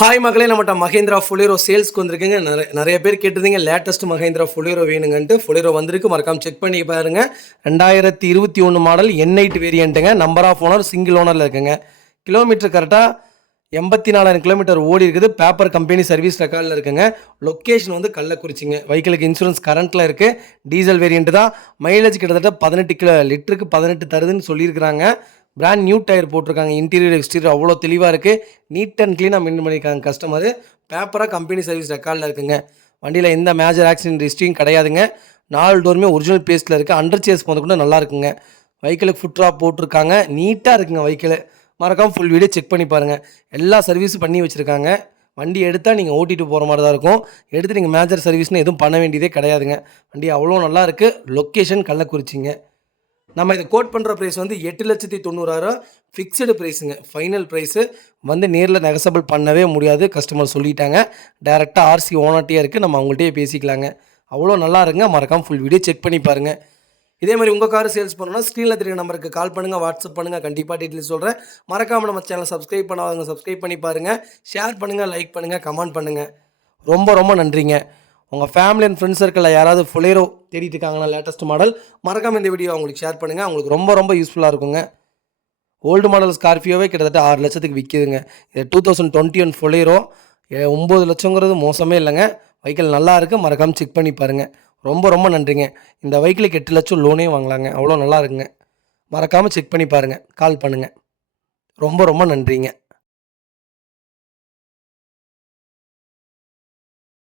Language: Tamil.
ஹாய் மக்களே, நம்மகிட்ட மஹேந்திரா ஃபுலேரோ சேல்ஸ்க்கு வந்திருக்குங்க. நிறைய பேர் கேட்டிருந்தீங்க லேட்டஸ்ட் மஹேந்திரா ஃபுலேரோ வேணுங்கன்ட்டு. ஃபுலேரோ வந்திருக்கு, மறக்காம செக் பண்ணி பாருங்க. 2021 மாடல் N8 வேரியண்ட்டுங்க. நம்பர் ஆஃப் ஓனர் சிங்கிள் ஓனரில் இருக்குங்க. கிலோமீட்டர் கரெக்டாக 84,000 கிலோமீட்டர் ஓடி இருக்குது. பேப்பர் கம்பெனி சர்வீஸ் ரெக்கார்டில் இருக்குங்க. லொக்கேஷன் வந்து கள்ளக்குறிச்சிங்க. வெஹிக்கிளுக்கு இன்சூரன்ஸ் கரண்ட்டில் இருக்குது. டீசல் வேரியண்ட் தான். மைலேஜ் கிட்டத்தட்ட 18 லிட்டருக்கு 18 தருதுன்னு சொல்லியிருக்கிறாங்க. பிராண்ட் நியூ டயர் போட்டிருக்காங்க. இன்டீரியர் எக்ஸ்டீரியர் அவ்வளோ தெளிவாக இருக்குது. நீட் அண்ட் க்ளீனாக மெயின்டைன் பண்ணியிருக்காங்க கஸ்டமர். பேப்பராக கம்பெனி சர்வீஸ் ரெக்கார்டில் இருக்குங்க. வண்டியில் எந்த மேஜர் ஆக்சிடென்ட் ஹிஸ்ட்ரியும் கிடையாதுங்க. 4 டோருமே ஒரிஜினல் பேஸ்ட்டில் இருக்குது. அண்டர் சேஸ் போது கூட நல்லா இருக்குங்க. வெஹிக்கிளுக்கு ஃபுட் ட்ராப் போட்டிருக்காங்க. நீட்டாக இருக்குங்க வெஹிக்கிள். மறக்காமல் ஃபுல் வீடியோ செக் பண்ணி பாருங்கள். எல்லா சர்வீஸும் பண்ணி வச்சுருக்காங்க. வண்டி எடுத்தால் நீங்கள் ஓட்டிகிட்டு போகிற மாதிரி தான் இருக்கும். எடுத்து நீங்கள் மேஜர் சர்வீஸ்னு எதுவும் பண்ண வேண்டியதே கிடையாதுங்க. வண்டி அவ்வளோ நல்லா இருக்குது. லொக்கேஷன் கள்ளக்குறிச்சிங்க. நம்ம இதை கோட் பண்ணுற ப்ரைஸ் வந்து 8,90,000 ஃபிக்ஸ்டு ப்ரைஸுங்க. ஃபைனல் ப்ரைஸு வந்து நேரில் நெகசபிள் பண்ணவே முடியாது. கஸ்டமர் சொல்லிட்டாங்க. டேரெக்டாக ஆர்சி ஓனர்ட்டே இருக்குது. நம்ம அவங்கள்ட்டே பேசிக்கலாங்க. அவ்வளோ நல்லா இருக்குங்க. மறக்காமல் ஃபுல் வீடியோ செக் பண்ணி பாருங்கள். இதே மாதிரி உங்கள் கார் சேல்ஸ் பண்ணணும்னா ஸ்க்ரீனில் தெரிய நம்பருக்கு கால் பண்ணுங்கள், வாட்ஸ்அப் பண்ணுங்கள். கண்டிப்பாக டீட்டெயில்ஸ் சொல்கிறேன். மறக்காமல் நம்ம சேனலை சப்ஸ்கிரைப் பண்ணாதவங்க சப்ஸ்கிரைப் பண்ணி பாருங்கள். ஷேர் பண்ணுங்கள், லைக் பண்ணுங்கள், கமெண்ட் பண்ணுங்கள். ரொம்ப ரொம்ப நன்றிங்க. உங்கள் ஃபேமிலி அண்ட் ஃப்ரெண்ட்ஸ் சர்க்கிளில் யாராவது ஃபுலேரோ தேடிட்டு இருக்காங்கன்னா லேட்டஸ்ட் மாடல், மறக்காமல் இந்த வீடியோ அவங்களுக்கு ஷேர் பண்ணுங்கள். அவங்களுக்கு ரொம்ப ரொம்ப யூஸ்ஃபுல்லாக இருக்குங்க. ஓல்டு மாடல் ஸ்கார்பியோவே கிட்டத்தட்ட 6 லட்சத்துக்கு விற்கிதுங்க. இது 2021 ஃபுலேரோ 9 லட்சங்கிறது மோசமே இல்லைங்க. வெஹிக்கிள் நல்லா இருக்குது. மறக்காமல் செக் பண்ணி பாருங்கள். ரொம்ப ரொம்ப நன்றிங்க. இந்த வெஹிக்கிளுக்கு 8 லட்சம் லோனே வாங்கலாங்க. அவ்வளோ நல்லா இருக்குங்க. மறக்காமல் செக் பண்ணி பாருங்கள். கால் பண்ணுங்கள். ரொம்ப ரொம்ப நன்றிங்க.